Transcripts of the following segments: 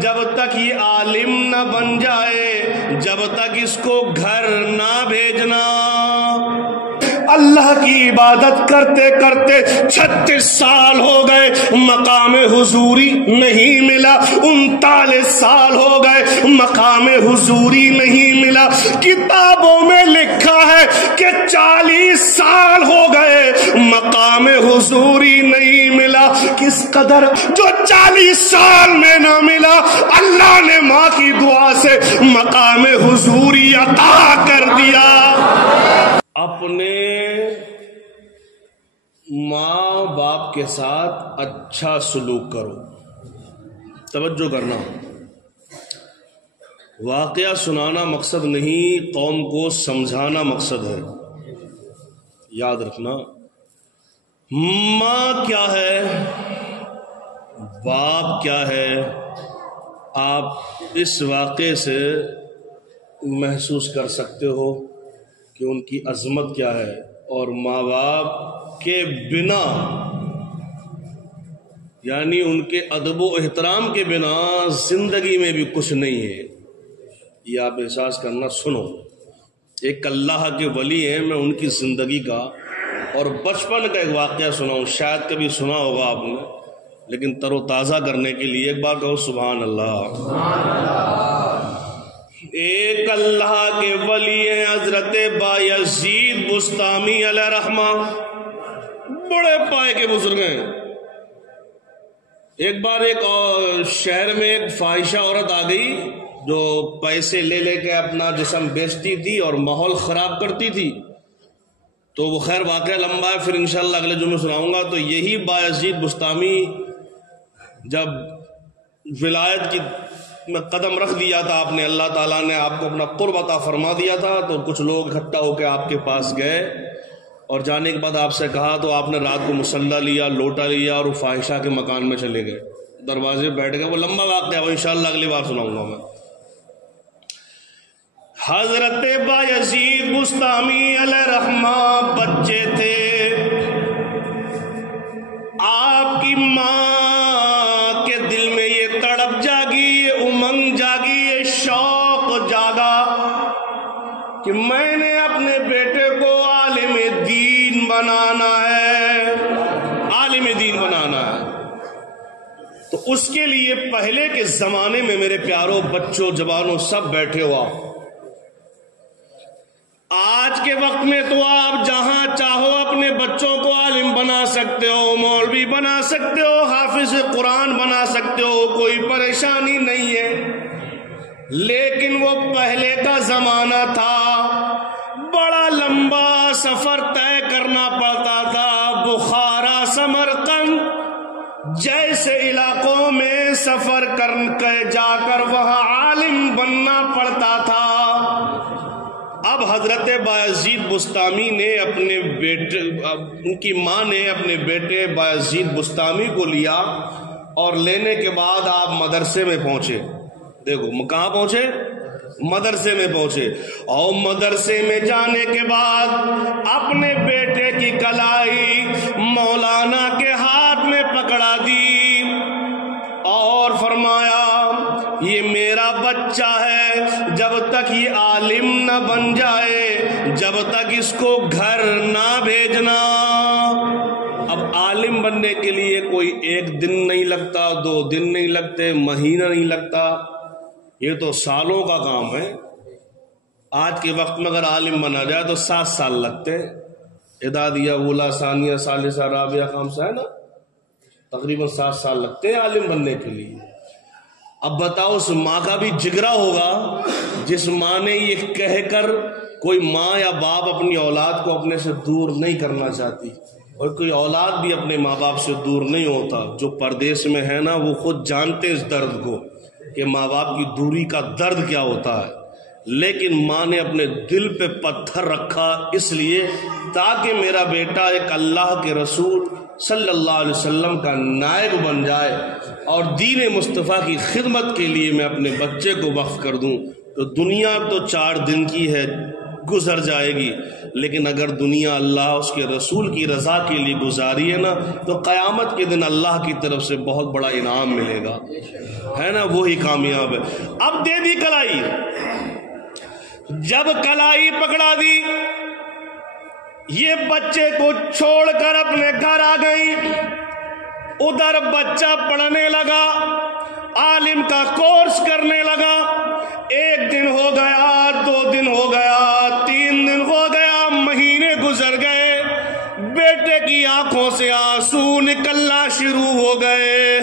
جب تک یہ عالم نہ بن جائے، جب تک اس کو گھر نہ بھیجنا۔ اللہ کی عبادت کرتے کرتے 36 سال ہو گئے، مقام حضوری نہیں ملا۔ 39 سال ہو گئے، مقام حضوری نہیں ملا۔ کتابوں میں لکھا ہے کہ 40 سال ہو گئے، مقام حضوری نہیں ملا۔ کس قدر؟ جو 40 سال میں نہ ملا، اللہ نے ماں کی دعا سے مقام حضوری عطا کر دیا۔ اپنے ماں باپ کے ساتھ اچھا سلوک کرو۔ توجہ کرنا، واقعہ سنانا مقصد نہیں، قوم کو سمجھانا مقصد ہے۔ یاد رکھنا، ماں کیا ہے، باپ کیا ہے، آپ اس واقعے سے محسوس کر سکتے ہو کہ ان کی عظمت کیا ہے۔ اور ماں باپ کے بنا، یعنی ان کے ادب و احترام کے بنا زندگی میں بھی کچھ نہیں ہے، یہ آپ احساس کرنا۔ سنو، ایک اللہ کے ولی ہیں، میں ان کی زندگی کا اور بچپن کا ایک واقعہ سناؤں، شاید کبھی سنا ہوگا آپ نے، لیکن تر و تازہ کرنے کے لیے ایک بار کہو سبحان اللہ۔ ایک اللہ کے ولی ہیں حضرت بایزید بسطامی علیہ رحمہ، بڑے پائے کے بزرگ ہیں۔ ایک بار ایک شہر میں ایک فاحشہ عورت آ گئی جو پیسے لے لے کے اپنا جسم بیچتی تھی اور ماحول خراب کرتی تھی۔ تو وہ خیر واقعہ لمبا ہے، پھر انشاءاللہ اگلے جمعے سناؤں گا۔ تو یہی بایزید بسطامی جب ولایت کی میں قدم رکھ دیا تھا آپ نے، اللہ تعالیٰ نے آپ کو اپنا قرب عطا فرما دیا تھا، تو کچھ لوگ اکٹھا ہو کے آپ کے پاس گئے اور جانے کے بعد آپ سے کہا، تو آپ نے رات کو مصلی لیا، لوٹا لیا اور وہ فاحشہ کے مکان میں چلے گئے، دروازے بیٹھ گئے۔ وہ لمبا واقعہ ہے، وہ انشاءاللہ اگلی بار سناؤں گا میں۔ حضرت بایزید بسطامی علیہ رحمہ بچے تھے، آپ کی ماں کے دل میں یہ تڑپ جاگی، یہ امنگ جاگی، یہ شوق جاگا کہ میں نے اپنے بیٹے کو عالم دین بنانا ہے، عالم دین بنانا ہے۔ تو اس کے لیے پہلے کے زمانے میں میرے پیاروں، بچوں، جوانوں، سب بیٹھے ہوا۔ آج کے وقت میں تو آپ جہاں چاہو اپنے بچوں کو عالم بنا سکتے ہو، مولوی بنا سکتے ہو، حافظ قرآن بنا سکتے ہو، کوئی پریشانی نہیں ہے۔ لیکن وہ پہلے کا زمانہ تھا، بڑا لمبا سفر طے کرنا پڑتا تھا۔ بخارا، سمرقند جیسے علاقوں میں سفر کر کے جا کر وہاں عالم بننا پڑتا تھا۔ اب حضرت بایزید بسطامی نے اپنے بیٹے، ان کی ماں نے اپنے بیٹے بایزید بسطامی کو لیا، اور لینے کے بعد آپ مدرسے میں پہنچے۔ دیکھو کہاں پہنچے؟ مدرسے میں پہنچے، اور مدرسے میں جانے کے بعد اپنے بیٹے کی کلائی مولانا کے ہاتھ میں پکڑا دی اور فرمایا، یہ میرا بچہ ہے، جب تک یہ عالم نہ بن جائے، جب تک اس کو گھر نہ بھیجنا۔ اب عالم بننے کے لیے کوئی ایک دن نہیں لگتا، 2 دن نہیں لگتے، مہینہ نہیں لگتا، یہ تو سالوں کا کام ہے۔ آج کے وقت میں اگر عالم بنا جائے تو 7 سال لگتے، اعدادیہ، اولیٰ، ثانیہ، ثالثہ، رابعہ، خامسہ، ہے نا، تقریباً 7 سال لگتے ہیں عالم بننے کے لیے۔ اب بتاؤ، اس ماں کا بھی جگرا ہوگا جس ماں نے یہ کہہ کر، کوئی ماں یا باپ اپنی اولاد کو اپنے سے دور نہیں کرنا چاہتی، اور کوئی اولاد بھی اپنے ماں باپ سے دور نہیں ہوتا۔ جو پردیس میں ہے نا، وہ خود جانتے اس درد کو کہ ماں باپ کی دوری کا درد کیا ہوتا ہے۔ لیکن ماں نے اپنے دل پہ پتھر رکھا، اس لیے تاکہ میرا بیٹا ایک اللہ کے رسول صلی اللہ علیہ وسلم کا نائب بن جائے، اور دین مصطفیٰ کی خدمت کے لیے میں اپنے بچے کو وقف کر دوں۔ تو دنیا تو 4 دن کی ہے، گزر جائے گی، لیکن اگر دنیا اللہ اس کے رسول کی رضا کے لیے گزاری ہے نا تو قیامت کے دن اللہ کی طرف سے بہت بڑا انعام ملے گا، ہے نا، وہی کامیاب ہے۔ اب دے دی کلائی، جب کلائی پکڑا دی یہ بچے کو چھوڑ کر اپنے گھر آ گئی۔ ادھر بچہ پڑھنے لگا، عالم کا کورس کرنے لگا۔ 1 دن ہو گیا، 2 دن ہو گیا، 3 دن ہو گیا، مہینے گزر گئے، بیٹے کی آنکھوں سے آنسو نکلنا شروع ہو گئے۔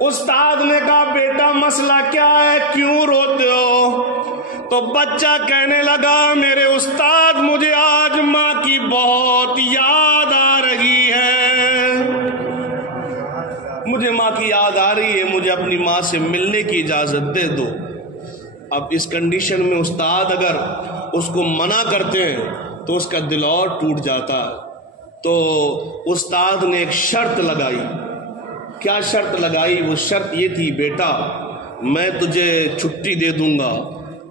استاد نے کہا بیٹا مسئلہ کیا ہے، کیوں روتے ہو؟ تو بچہ کہنے لگا میرے استاد مجھے آج ماں کی بہت یاد آ رہی ہے، مجھے ماں کی یاد آ رہی ہے، مجھے اپنی ماں سے ملنے کی اجازت دے دو۔ اب اس کنڈیشن میں استاد اگر اس کو منع کرتے ہیں تو اس کا دل اور ٹوٹ جاتا ہے۔ تو استاد نے ایک شرط لگائی۔ کیا شرط لگائی؟ وہ شرط یہ تھی بیٹا میں تجھے چھٹی دے دوں گا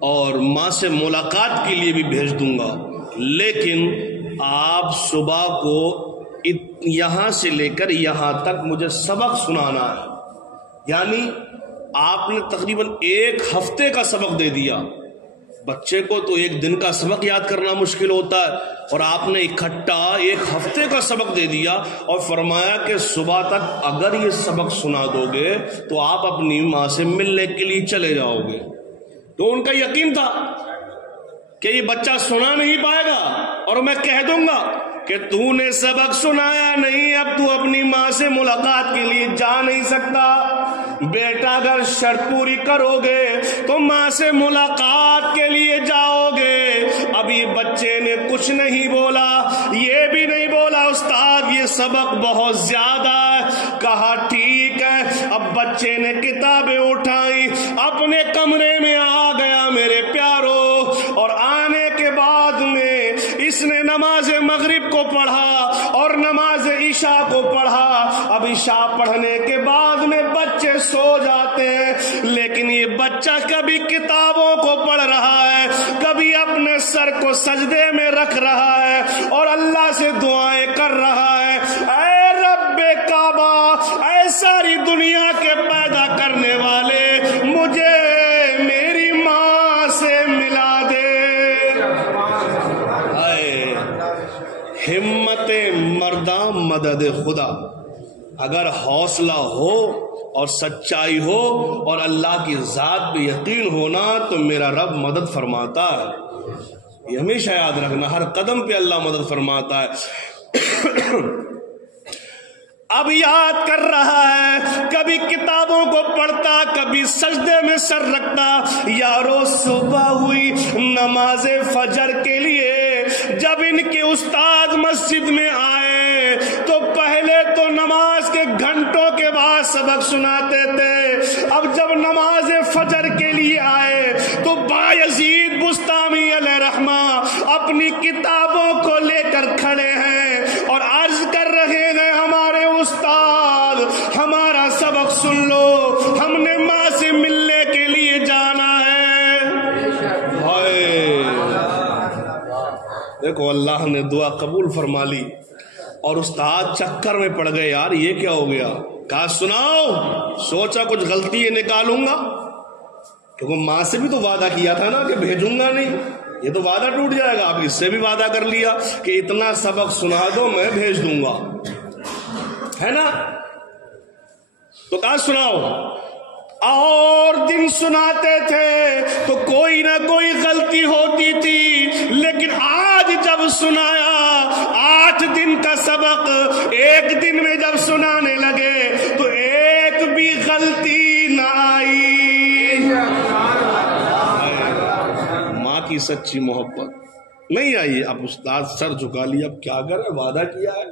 اور ماں سے ملاقات کے لیے بھی بھیج دوں گا، لیکن آپ صبح کو یہاں سے لے کر یہاں تک مجھے سبق سنانا ہے۔ یعنی آپ نے تقریباً 1 ہفتے کا سبق دے دیا۔ بچے کو تو 1 دن کا سبق یاد کرنا مشکل ہوتا ہے، اور آپ نے اکٹھا 1 ہفتے کا سبق دے دیا اور فرمایا کہ صبح تک اگر یہ سبق سنا دو گے تو آپ اپنی ماں سے ملنے کے لیے چلے جاؤ گے۔ تو ان کا یقین تھا کہ یہ بچہ سنا نہیں پائے گا اور میں کہہ دوں گا کہ تو نے سبق سنایا نہیں، اب تو اپنی ماں سے ملاقات کے لیے جا نہیں سکتا۔ بیٹا اگر شرط پوری کرو گے تو ماں سے ملاقات کے لیے جاؤ گے۔ ابھی بچے نے کچھ نہیں بولا، یہ بھی نہیں بولا استاد یہ سبق بہت زیادہ ہے۔ کہا ٹھیک ہے۔ اب بچے نے کتابیں اٹھائی، اپنے کمرے میں آ گیا میرے پیارو، اور آنے کے بعد میں اس نے نماز مغرب کو پڑھا اور نماز عشاء کو پڑھا۔ اب عشاء پڑھنے کے بعد میں بچے سو جاتے ہیں، لیکن یہ بچہ کبھی کتابوں کو پڑھ رہا ہے، کبھی اپنے سر کو سجدے میں رکھ رہا ہے اور اللہ سے دعائیں کر رہا ہے، اے رب کعبہ، اے ساری دنیا کے پیدا کرنے والے، مجھے میری ماں سے ملا دے۔ ہمت مرداں مدد خدا۔ اگر حوصلہ ہو اور سچائی ہو اور اللہ کی ذات پہ یقین ہونا تو میرا رب مدد فرماتا ہے۔ یہ ہمیشہ یاد رکھنا، ہر قدم پہ اللہ مدد فرماتا ہے۔ اب یاد کر رہا ہے، کبھی کتابوں کو پڑھتا، کبھی سجدے میں سر رکھتا۔ یارو صبح ہوئی نماز فجر کے لیے، جب ان کے استاد مسجد میں آئے تو پہلے تو نماز کے گھنٹوں کے بعد سبق سناتے تھے، اب جب نماز فجر کے لیے آئے تو بایزید بستامی علیہ رحمہ اپنی کتابوں کو لے کر کھڑے ہیں اور عرض کر رہے ہیں ہمارے استاد ہمارا سبق سن لو، ہم نے ماں سے ملنے کے لیے جانا ہے۔ دیکھو اللہ نے دعا قبول فرما لی، اور استاد چکر میں پڑ گئے، یار یہ کیا ہو گیا؟ کہا سناؤ، سوچا کچھ غلطی ہے نکالوں گا، کیونکہ ماں سے بھی تو وعدہ کیا تھا نا کہ بھیجوں گا نہیں، یہ تو وعدہ ٹوٹ جائے گا۔ اب اس سے بھی وعدہ کر لیا کہ اتنا سبق سنا دو میں بھیج دوں گا، ہے نا؟ تو کہا سناؤ، اور دن سناتے تھے تو کوئی نہ کوئی غلطی ہوتی تھی، لیکن آج جب سنایا 8 دن کا سبق 1 دن میں جب سنانے لگے تو ایک بھی غلطی نہ آئی۔ ماں کی سچی محبت نہیں آئی۔ اب استاد سر جھکا لیا، اب کیا کرے، وعدہ کیا ہے۔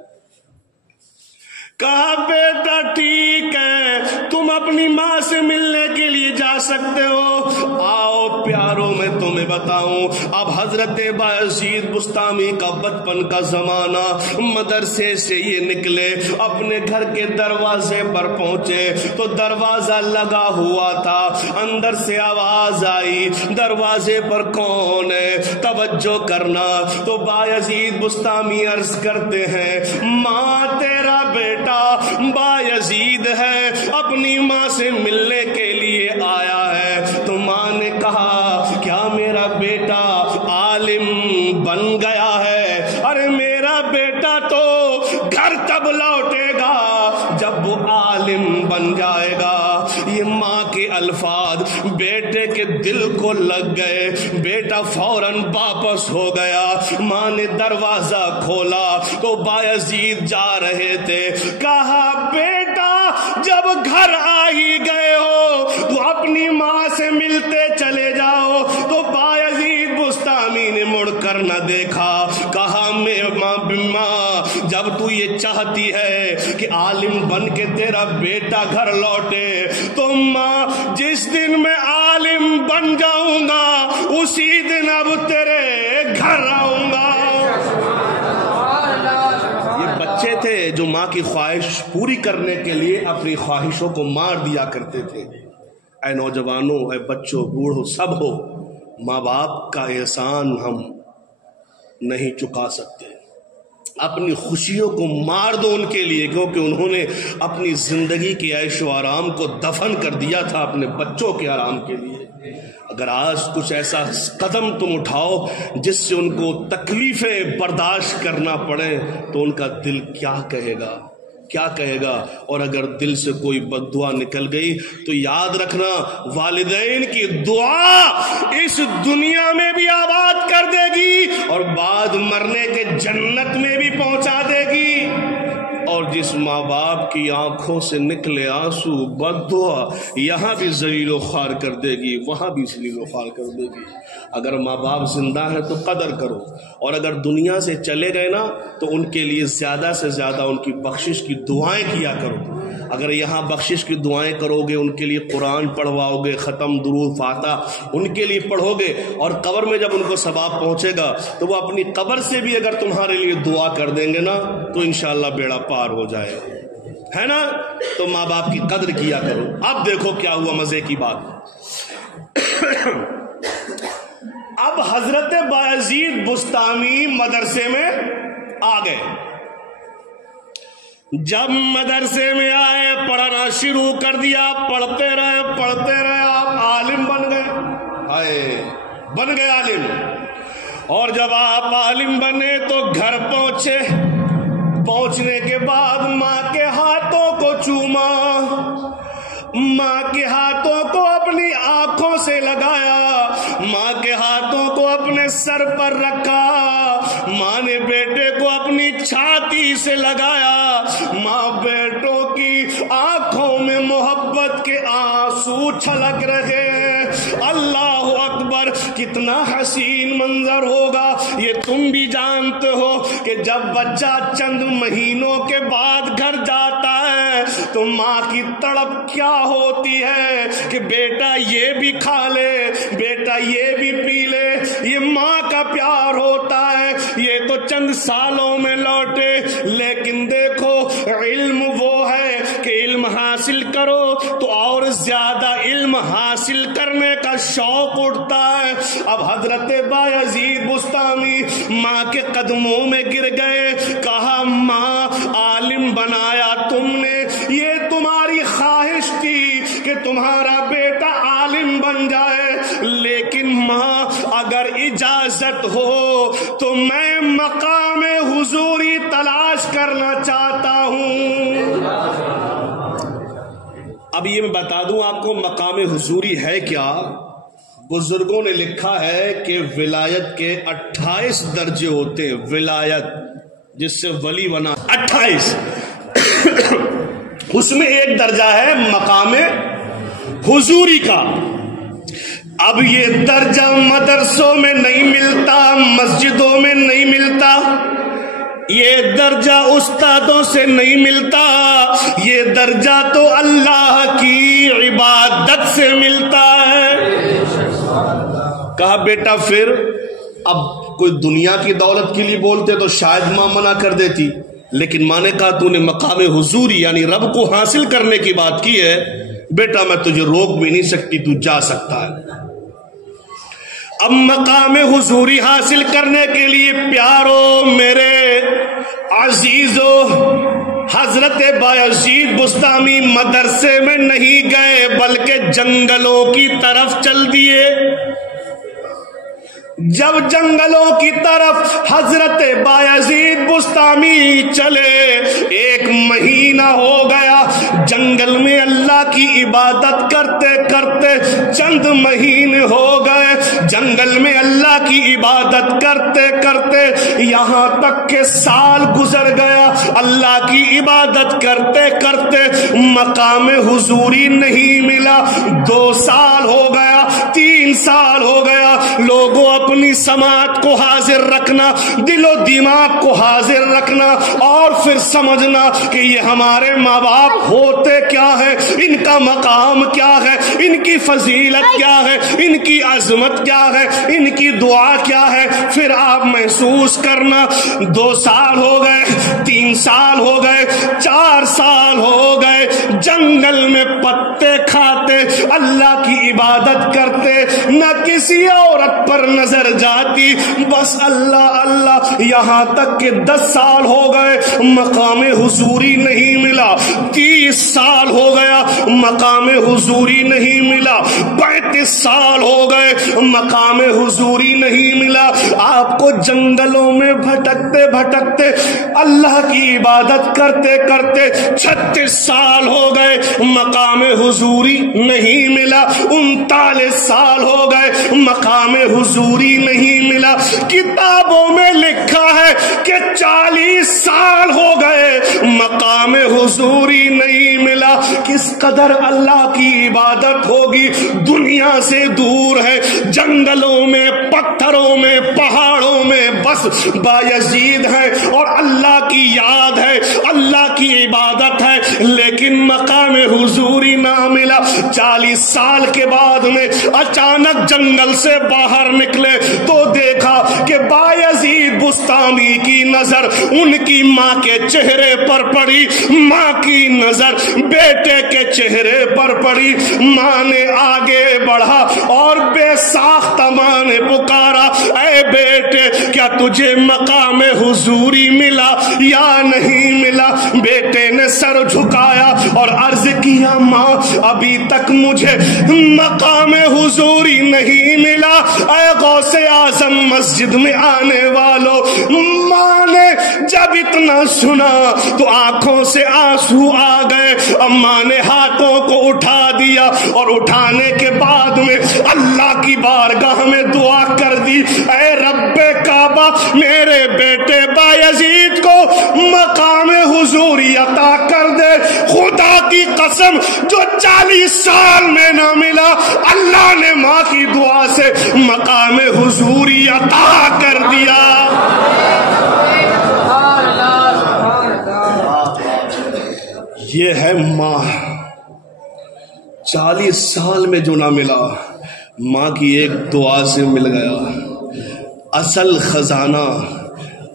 کہا بیٹا ٹھیک ہے، تم اپنی ماں سے ملنے کے لیے جا سکتے ہو، آؤ پیاروں میں تمہیں بتاؤں. اب حضرت بایزید بسطامی کا بچپن کا زمانہ، مدرسے سے یہ نکلے، اپنے گھر کے دروازے پر پہنچے تو دروازہ لگا ہوا تھا. اندر سے آواز آئی، دروازے پر کون ہے؟ توجہ کرنا. تو بایزید بسطامی عرض کرتے ہیں ماں تیرا بیٹا بایزید ہے، اپنی ماں سے ملنے کے لیے آیا ہے. تو ماں نے کہا کیا میرا بیٹا عالم بن گیا ہے؟ ارے میرا بیٹا تو گھر تب لوٹے گا جب وہ عالم بن جائے گا. یہ ماں کے الفاظ بیٹے کے دل کو لگ گئے. بیٹا فوراً واپس ہو گیا. ماں نے دروازہ کھولا تو بایزید جا رہے تھے. کہا بیٹا جب گھر آ ہی گئے ہو تو اپنی ماں سے ملتے چلے جاؤ. تو بایزید بسطامی نے مڑ کر نہ دیکھا. کہا ماں جب تو یہ چاہتی ہے کہ عالم بن کے تیرا بیٹا گھر لوٹے تو ماں جس دن میں عالم بن جاؤں گا اسی دن اب تیرے گھر آؤں گا. یہ بچے تھے جو ماں کی خواہش پوری کرنے کے لیے اپنی خواہشوں کو مار دیا کرتے تھے. اے نوجوانوں، اے بچوں، بوڑھو، سب ہو، ماں باپ کا احسان ہم نہیں چکا سکتے. اپنی خوشیوں کو مار دو ان کے لیے، کیونکہ انہوں نے اپنی زندگی کے عیش و آرام کو دفن کر دیا تھا اپنے بچوں کے آرام کے لیے. اگر آج کچھ ایسا قدم تم اٹھاؤ جس سے ان کو تکلیفیں برداشت کرنا پڑے تو ان کا دل کیا کہے گا، کیا کہے گا. اور اگر دل سے کوئی بد دعا نکل گئی تو یاد رکھنا والدین کی دعا اس دنیا میں بھی آباد کر دے گی اور بعد مرنے کے جنت میں بھی پہنچا دے گی. اور جس ماں باپ کی آنکھوں سے نکلے آنسو بد دعا یہاں بھی ذلیل و خوار کر دے گی، وہاں بھی ذلیل و خوار کر دے گی. اگر ماں باپ زندہ ہیں تو قدر کرو، اور اگر دنیا سے چلے گئے نا تو ان کے لیے زیادہ سے زیادہ ان کی بخشش کی دعائیں کیا کرو. اگر یہاں بخشش کی دعائیں کرو گے، ان کے لیے قرآن پڑھواؤ گے، ختم درود فاتحہ ان کے لیے پڑھو گے، اور قبر میں جب ان کو ثواب پہنچے گا تو وہ اپنی قبر سے بھی اگر تمہارے لیے دعا کر دیں گے نا تو انشاءاللہ بیڑا پار ہو جائے گا، ہے نا. تو ماں باپ کی قدر کیا کرو. اب دیکھو کیا ہوا مزے کی بات. اب حضرت بایزید بسطامی مدرسے میں آ گئے. جب مدرسے میں آئے پڑھنا شروع کر دیا، پڑھتے رہے آپ عالم بن گئے، بن گئے عالم. اور جب آپ عالم بنے تو گھر پہنچے. پہنچنے کے بعد ماں کے ہاتھوں کو چوما، ماں کے ہاتھوں کو اپنی آنکھوں سے لگایا، ماں کے ہاتھوں کو اپنے سر پر رکھا. ماں نے بیٹے کو اپنی چھاتی سے لگایا. ماں بیٹوں کی آنکھوں میں محبت کے آنسو چھلک رہے ہیں. اللہ اکبر، کتنا حسین منظر ہوگا. یہ تم بھی جانتے ہو کہ جب بچہ چند مہینوں کے بعد گھر جاتا ہے تو ماں کی تڑپ کیا ہوتی ہے کہ بیٹا یہ بھی کھا لے، بیٹا یہ بھی پی لے. یہ ماں کا پیار ہوتا ہے. یہ تو چند سالوں میں لوٹے، لیکن دیکھو علم وہ ہے کہ علم حاصل کرو تو اور زیادہ علم حاصل کرنے کا شوق اٹھتا ہے. اب حضرت بایزید بسطامی ماں کے قدموں میں گر گئے. کہا ماں عالم بنایا تم نے، یہ تمہاری خواہش تھی کہ تمہارا بیٹا عالم بن جائے، لیکن ماں اگر اجازت ہو تو میں مقام حضوری تلاش کرنا چاہتا ہوں. اب یہ میں بتا دوں آپ کو مقام حضوری ہے کیا. بزرگوں نے لکھا ہے کہ ولایت کے 28 درجے ہوتے ہیں. ولایت جس سے ولی بنا 28 اس میں ایک درجہ ہے مقام حضوری کا. اب یہ درجہ مدرسوں میں نہیں ملتا، مسجدوں میں نہیں ملتا، یہ درجہ استادوں سے نہیں ملتا، یہ درجہ تو اللہ کی عبادت سے ملتا ہے. کہا بیٹا پھر اب کوئی دنیا کی دولت کے لیے بولتے تو شاید ماں منع کر دیتی، لیکن ماں نے کہا تو نے مقام حضوری یعنی رب کو حاصل کرنے کی بات کی ہے، بیٹا میں تجھے روک بھی نہیں سکتی، تو جا سکتا ہے۔ اب مقام حضوری حاصل کرنے کے لیے پیارو میرے عزیزو، حضرت بایزید بستامی مدرسے میں نہیں گئے بلکہ جنگلوں کی طرف چل دیے۔ جب جنگلوں کی طرف حضرت بایزید بستامی چلے، 1 مہینہ ہو گیا جنگل میں اللہ کی عبادت کرتے کرتے، چند مہینے ہو گئے جنگل میں اللہ کی عبادت کرتے کرتے، یہاں تک کہ سال گزر گیا اللہ کی عبادت کرتے کرتے، مقام حضوری نہیں ملا۔ 2 سال ہو گیا، 3 سال ہو گیا، لوگوں اپنی سماعت کو حاضر رکھنا، دل و دماغ کو حاضر رکھنا، اور پھر سمجھنا کہ یہ ہمارے ماں باپ ہوتے کیا ہے، ان کا مقام کیا ہے، ان کی فضیلت کیا ہے، ان کی عظمت کیا ہے، ان کی دعا کیا ہے۔ پھر آپ محسوس کرنا 2 سال ہو گئے، 3 سال ہو گئے، 4 سال ہو گئے، جنگل میں پتے کھاتے، اللہ کی عبادت کرتے، نہ کسی عورت پر نظر جاتی، بس اللہ اللہ، یہاں تک کہ 10 سال ہو گئے مقام حضوری نہیں ملا، 30 سال ہو گیا مقام حضوری نہیں ملا، 35 سال ہو گئے مقام حضوری نہیں ملا۔ آپ کو جنگلوں میں بھٹکتے بھٹکتے، اللہ کی عبادت کرتے کرتے 36 سال ہو گئے مقام حضوری نہیں ملا، 39 سال ہو گئے مقام حضوری نہیں ملا۔ کتابوں میں لکھا ہے کہ 40 سال ہو گئے مقام حضوری نہیں ملا۔ کس قدر اللہ کی عبادت ہوگی، دنیا سے دور ہے، جنگلوں میں، پتھروں میں، پہاڑوں میں، بس بایزید ہے اور اللہ کی یاد ہے، اللہ کی عبادت ہے، لیکن مقام حضوری نہ ملا۔ 40 سال کے بعد میں اچانک جنگل سے باہر نکلے تو دیکھا کہ بایزید بستامی کی نظر ان کی ماں کے چہرے پر پڑی، ماں کی نظر بیٹے کے چہرے پر پڑی۔ ماں نے آگے بڑھا اور بے ساختہ ماں نے پکارا، اے بیٹے کیا تجھے مقام حضوری ملا یا نہیں ملا؟ بیٹے نے سر جھکایا اور عرض کیا، ماں ابھی تک مجھے مقام حضوری نہیں ملا۔ اے غوث اعظم مسجد میں آنے والوں، ماں نے جب اتنا سنا تو آنکھوں سے آنسو آ گئے۔ اماں نے ہاتھوں کو اٹھا دیا اور اٹھانے کے بعد میں اللہ کی بارگاہ میں دعا کر دی، اے رب کعبہ میرے بیٹے بایزید کو مقام حضوری عطا کر دے۔ خدا کی قسم جو 40 سال میں نہ ملا، اللہ نے ماں کی دعا سے مقام حضوری عطا کر دیا۔ یہ ہے ماں، 40 سال میں جو نہ ملا، ماں کی ایک دعا سے مل گیا۔ اصل خزانہ،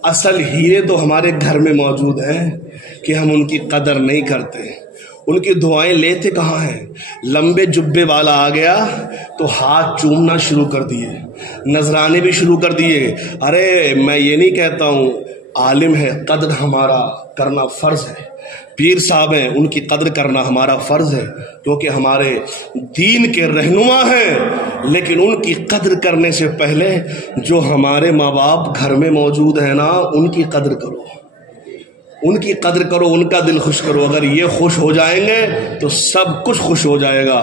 اصل ہیرے تو ہمارے گھر میں موجود ہیں کہ ہم ان کی قدر نہیں کرتے۔ ان کی دعائیں لیتے کہاں ہیں؟ لمبے جبے والا آ گیا تو ہاتھ چومنا شروع کر دیے، نذرانے بھی شروع کر دیے۔ ارے میں یہ نہیں کہتا ہوں، عالم ہے، قدر ہمارا کرنا فرض ہے، پیر صاحب ہیں، ان کی قدر کرنا ہمارا فرض ہے کیونکہ ہمارے دین کے رہنما ہیں، لیکن ان کی قدر کرنے سے پہلے جو ہمارے ماں باپ گھر میں موجود ہیں نا، ان کی قدر کرو، ان کی قدر کرو، ان کا دل خوش کرو۔ اگر یہ خوش ہو جائیں گے تو سب کچھ خوش ہو جائے گا،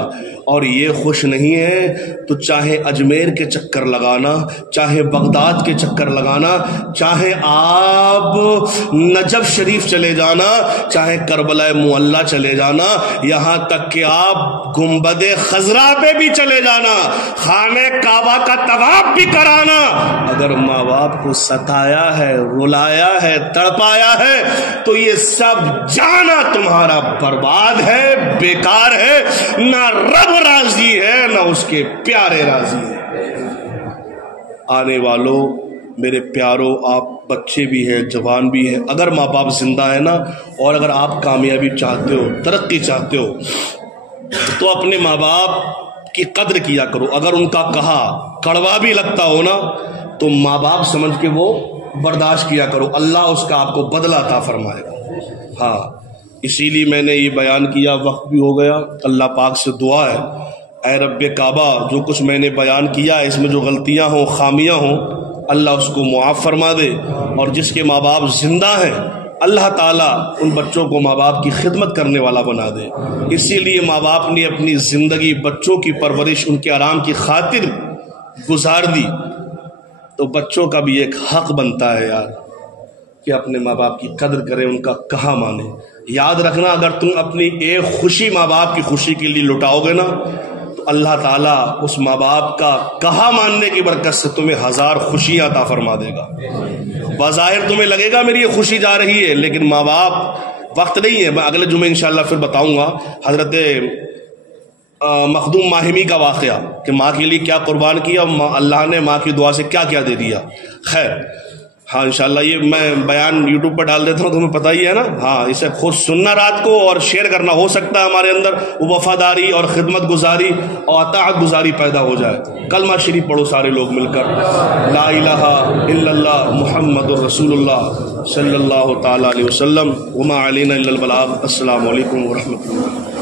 اور یہ خوش نہیں ہے تو چاہے اجمیر کے چکر لگانا، چاہے بغداد کے چکر لگانا، چاہے آپ نجف شریف چلے جانا، چاہے کربلا معلی چلے جانا، یہاں تک کہ آپ گنبد خضرا پہ بھی چلے جانا، خانہ کعبہ کا طواف بھی کرانا، اگر ماں باپ کو ستایا ہے، رلایا ہے، تڑپایا ہے تو یہ سب جانا تمہارا برباد ہے، بیکار ہے، نہ رب راضی ہے نہ اس کے پیارے راضی ہے۔ آنے والوں، میرے پیاروں، آپ بچے بھی ہیں، جوان بھی ہیں، اگر ماں باپ زندہ ہیں نا، اور اگر آپ کامیابی چاہتے ہو، ترقی چاہتے ہو، تو اپنے ماں باپ کی قدر کیا کرو۔ اگر ان کا کہا کڑوا بھی لگتا ہو نا، تو ماں باپ سمجھ کے وہ برداشت کیا کرو، اللہ اس کا آپ کو بدلہ عطا فرمائے گا۔ ہاں، اسی لیے میں نے یہ بیان کیا، وقت بھی ہو گیا۔ اللہ پاک سے دعا ہے، اے رب کعبہ، جو کچھ میں نے بیان کیا اس میں جو غلطیاں ہوں، خامیاں ہوں، اللہ اس کو معاف فرما دے، اور جس کے ماں باپ زندہ ہیں اللہ تعالیٰ ان بچوں کو ماں باپ کی خدمت کرنے والا بنا دے۔ اسی لیے ماں باپ نے اپنی زندگی بچوں کی پرورش، ان کے آرام کی خاطر گزار دی، تو بچوں کا بھی ایک حق بنتا ہے یار کہ اپنے ماں باپ کی قدر کریں، ان کا کہا مانے۔ یاد رکھنا، اگر تم اپنی ایک خوشی ماں باپ کی خوشی کے لیے لٹاؤ گے نا، تو اللہ تعالیٰ اس ماں باپ کا کہا ماننے کی برکت سے تمہیں 1000 خوشیاں عطا فرما دے گا۔ بظاہر تمہیں لگے گا میری یہ خوشی جا رہی ہے، لیکن ماں باپ وقت نہیں ہے، میں اگلے جمعے انشاءاللہ پھر بتاؤں گا حضرت مخدوم ماہمی کا واقعہ کہ ماں کے لیے کیا قربان کیا، اللہ نے ماں کی دعا سے کیا کیا دے دیا۔ خیر، ہاں انشاءاللہ یہ میں بیان یوٹیوب پر ڈال دیتا ہوں، تمہیں پتہ ہی ہے نا۔ ہاں، اسے خود سننا رات کو اور شیئر کرنا، ہو سکتا ہے ہمارے اندر وفاداری اور خدمت گزاری اور اطاعت گزاری پیدا ہو جائے۔ کلمہ شریف پڑھو سارے لوگ مل کر، لا الہ الا اللہ محمد الرسول اللہ صلی اللہ تعالی علیہ وسلم، وما علینا الا البلاغ۔ السلام علیکم ورحمۃ اللہ۔